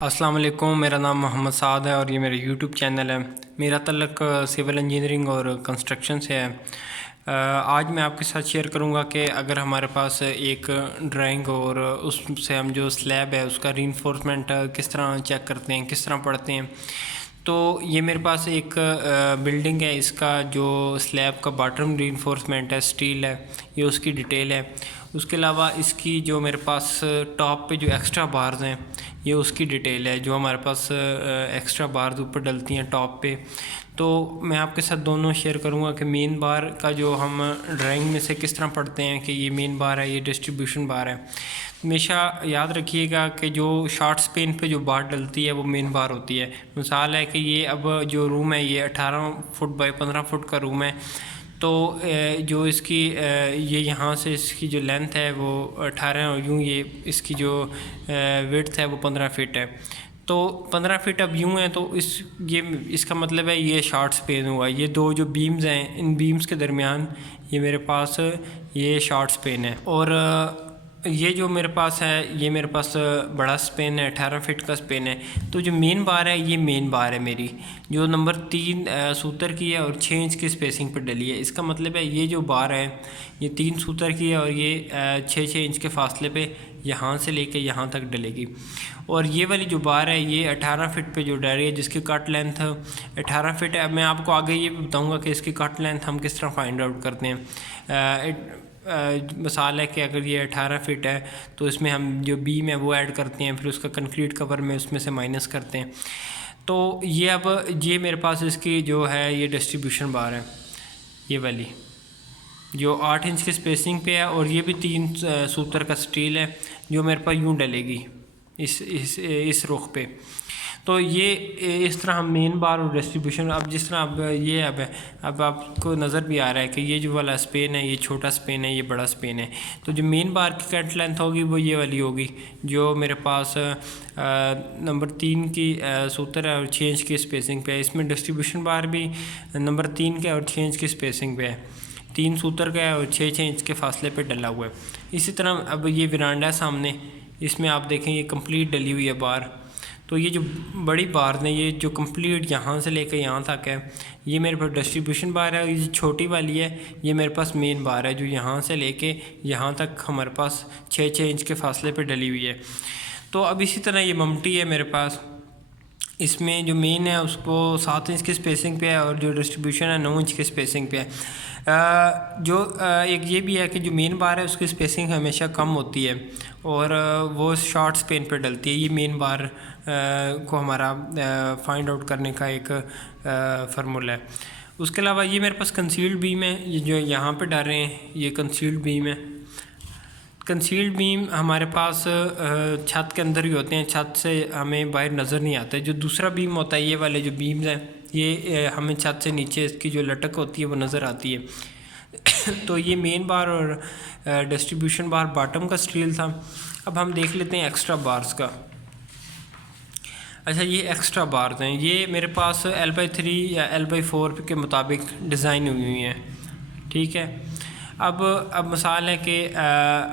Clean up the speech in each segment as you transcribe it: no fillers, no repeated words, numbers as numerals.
अस्सलाम वालेकुम। मेरा नाम मोहम्मद साद है और ये मेरा यूट्यूब चैनल है। मेरा तल्लक सिविल इंजीनियरिंग और कंस्ट्रक्शन से है। आज मैं आपके साथ शेयर करूंगा कि अगर हमारे पास एक ड्राइंग और उससे हम जो स्लैब है उसका रीइंफोर्समेंट किस तरह चेक करते हैं, किस तरह पढ़ते हैं। तो ये मेरे पास एक बिल्डिंग है, इसका जो स्लैब का बॉटम रीइंफोर्समेंट है स्टील है, ये उसकी डिटेल है। उसके अलावा इसकी जो मेरे पास टॉप पे जो एक्स्ट्रा बार्स हैं ये उसकी डिटेल है, जो हमारे पास एक्स्ट्रा बार्स ऊपर डलती हैं टॉप पे। तो मैं आपके साथ दोनों शेयर करूंगा कि मेन बार का जो हम ड्राइंग में से किस तरह पढ़ते हैं कि ये मेन बार है, ये डिस्ट्रीब्यूशन बार है। हमेशा याद रखिएगा कि जो शॉर्ट स्पेन पे जो बार डलती है वो मेन बार होती है। मिसाल है कि ये अब जो रूम है ये 18 फुट बाई 15 फुट का रूम है, तो जो इसकी ये यहाँ से इसकी जो लेंथ है वो 18 और यूँ ये इसकी जो विड्थ है वो 15 फीट है। तो 15 फीट अब यूँ है, तो ये इसका मतलब है ये शॉर्ट स्पेन हुआ। ये दो जो बीम्स हैं, इन बीम्स के दरमियान ये मेरे पास ये शॉर्ट स्पेन है। और ये जो मेरे पास है ये मेरे पास बड़ा स्पेन है, 18 फीट का स्पेन है। तो जो मेन बार है ये मेन बार है मेरी, जो नंबर 3 सूतर की है और 6 इंच की स्पेसिंग पर डली है। इसका मतलब है ये जो बार है ये 3 सूतर की है और ये 6-6 इंच के फासले पे यहाँ से लेके यहाँ तक डलेगी। और ये वाली जो बार है ये 18 फीट पे जो डल रही है, जिसकी कट लेंथ 18 फीट है। अब मैं आपको आगे ये बताऊँगा कि इसकी कट लेंथ हम किस तरह फाइंड आउट करते हैं। मिसाल है कि अगर ये 18 फीट है तो इसमें हम जो बीम है वो ऐड करते हैं, फिर उसका कंक्रीट कवर में उसमें से माइनस करते हैं। तो ये अब ये मेरे पास इसकी जो है ये डिस्ट्रीब्यूशन बार है, ये वाली जो 8 इंच की स्पेसिंग पे है, और ये भी 3 सूतर का स्टील है जो मेरे पास यूँ डलेगी इस रुख पे। तो ये इस तरह हम मेन बार और डिस्ट्रीब्यूशन, अब जिस तरह अब ये अब आपको नज़र भी आ रहा है कि ये जो वाला स्पेन है ये छोटा स्पेन है, ये बड़ा स्पेन है। तो जो मेन बार की कट लेंथ होगी वो ये वाली होगी, जो मेरे पास नंबर 3 की सूत्र है और 6 इंच की स्पेसिंग पे है। इसमें डिस्ट्रीब्यूशन बार भी नंबर 3 के और 6 इंच की स्पेसिंग पे है, 3 सूत्र का है और 6-6 इंच के फासले पे डला हुआ है। इसी तरह अब ये विरांडा है सामने, इसमें आप देखें ये कंप्लीट डली हुई है बार। तो ये जो बड़ी बार ने ये जो कंप्लीट यहाँ से लेकर यहाँ तक है ये मेरे पास डिस्ट्रीब्यूशन बार है, और ये छोटी वाली है ये मेरे पास मेन बार है, जो यहाँ से लेके यहाँ तक हमारे पास 6-6 इंच के फासले पे डली हुई है। तो अब इसी तरह ये ममटी है मेरे पास, इसमें जो मेन है उसको 7 इंच की स्पेसिंग पे है और जो डिस्ट्रीब्यूशन है 9 इंच की स्पेसिंग पे है। एक ये भी है कि जो मेन बार है उसकी स्पेसिंग हमेशा कम होती है और वो शॉर्ट स्पेन पे डलती है। ये मेन बार को हमारा फाइंड आउट करने का एक फार्मूला है। उसके अलावा ये मेरे पास कंसील्ड बीम है, ये जो यहाँ पे डाल रहे हैं ये कंसील्ड बीम है। कंसील्ड बीम हमारे पास छत के अंदर ही होते हैं, छत से हमें बाहर नज़र नहीं आता है। जो दूसरा बीम होता है ये वाले जो बीम्स हैं ये हमें छत से नीचे इसकी जो लटक होती है वो नज़र आती है। तो ये मेन बार और डिस्ट्रीब्यूशन बार बॉटम का स्टील था। अब हम देख लेते हैं एक्स्ट्रा बार्स का। अच्छा, ये एक्स्ट्रा बार्स हैं, ये मेरे पास L/3 या L/4 के मुताबिक डिज़ाइन हुई हुई हैं, ठीक है। अब मिसाल है कि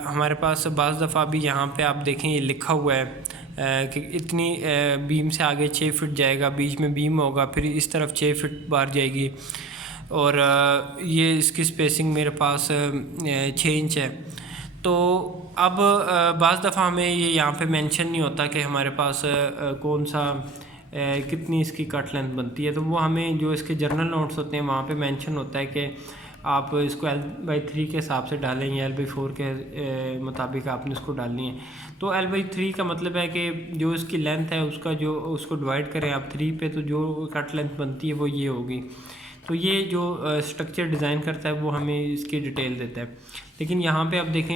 हमारे पास बाज़ दफ़ा भी यहाँ पे आप देखें ये लिखा हुआ है कि इतनी बीम से आगे 6 फीट जाएगा, बीच में बीम होगा, फिर इस तरफ 6 फीट बार जाएगी, और ये इसकी स्पेसिंग मेरे पास 6 इंच है। तो अब बाज़ दफ़ा हमें ये यहाँ पे मेंशन नहीं होता कि हमारे पास कौन सा कितनी इसकी कट लेंथ बनती है। तो वो हमें जो इसके जर्नल नोट्स होते हैं वहाँ पे मेंशन होता है कि आप इसको L/3 के हिसाब से डालें या L/4 के मुताबिक आपने इसको डालनी है। तो L/3 का मतलब है कि जो इसकी लेंथ है उसका जो उसको डिवाइड करें आप 3 पे, तो जो कट लेंथ बनती है वो ये होगी। तो ये जो स्ट्रक्चर डिज़ाइन करता है वो हमें इसकी डिटेल देता है। लेकिन यहाँ पे आप देखें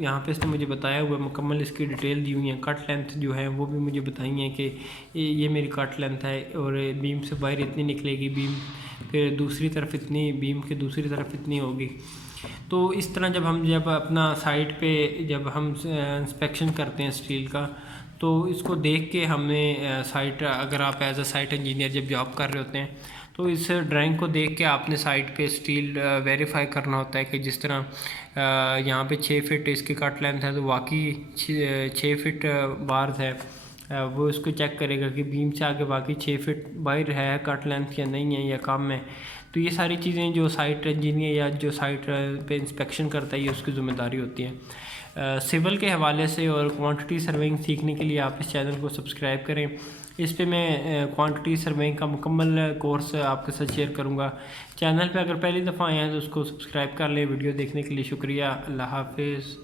यहाँ पे इसने मुझे बताया हुआ मुकम्मल इसकी डिटेल दी हुई है, कट लेंथ जो है वो भी मुझे बताई है कि ये मेरी कट लेंथ है और बीम से बाहर इतनी निकलेगी, बीम फिर दूसरी तरफ इतनी, बीम के दूसरी तरफ इतनी होगी। तो इस तरह जब अपना साइट पे जब हम इंस्पेक्शन करते हैं स्टील का, तो इसको देख के हमें साइट, अगर आप एज अ साइट इंजीनियर जब जॉब कर रहे होते हैं तो इस ड्राइंग को देख के आपने साइट पे स्टील वेरीफाई करना होता है कि जिस तरह यहाँ पे 6 फीट इसकी कट लेंथ है तो वाकई 6 फीट बार्स है वो इसको चेक करेगा कि बीम से आगे बाकी 6 फीट बाहर है कट लेंथ या नहीं है या कम है। तो ये सारी चीज़ें जो साइट इंजीनियर या जो साइट पे इंस्पेक्शन करता है ये उसकी ज़िम्मेदारी होती है। सिविल के हवाले से और क्वांटिटी सर्वेइंग सीखने के लिए आप इस चैनल को सब्सक्राइब करें। इस पे मैं क्वांटिटी सर्वेइंग का मुकम्मल कोर्स आपके साथ शेयर करूँगा। चैनल पे अगर पहली दफ़ा आए हैं तो उसको सब्सक्राइब कर लें। वीडियो देखने के लिए शुक्रिया। अल्लाह हाफिज़।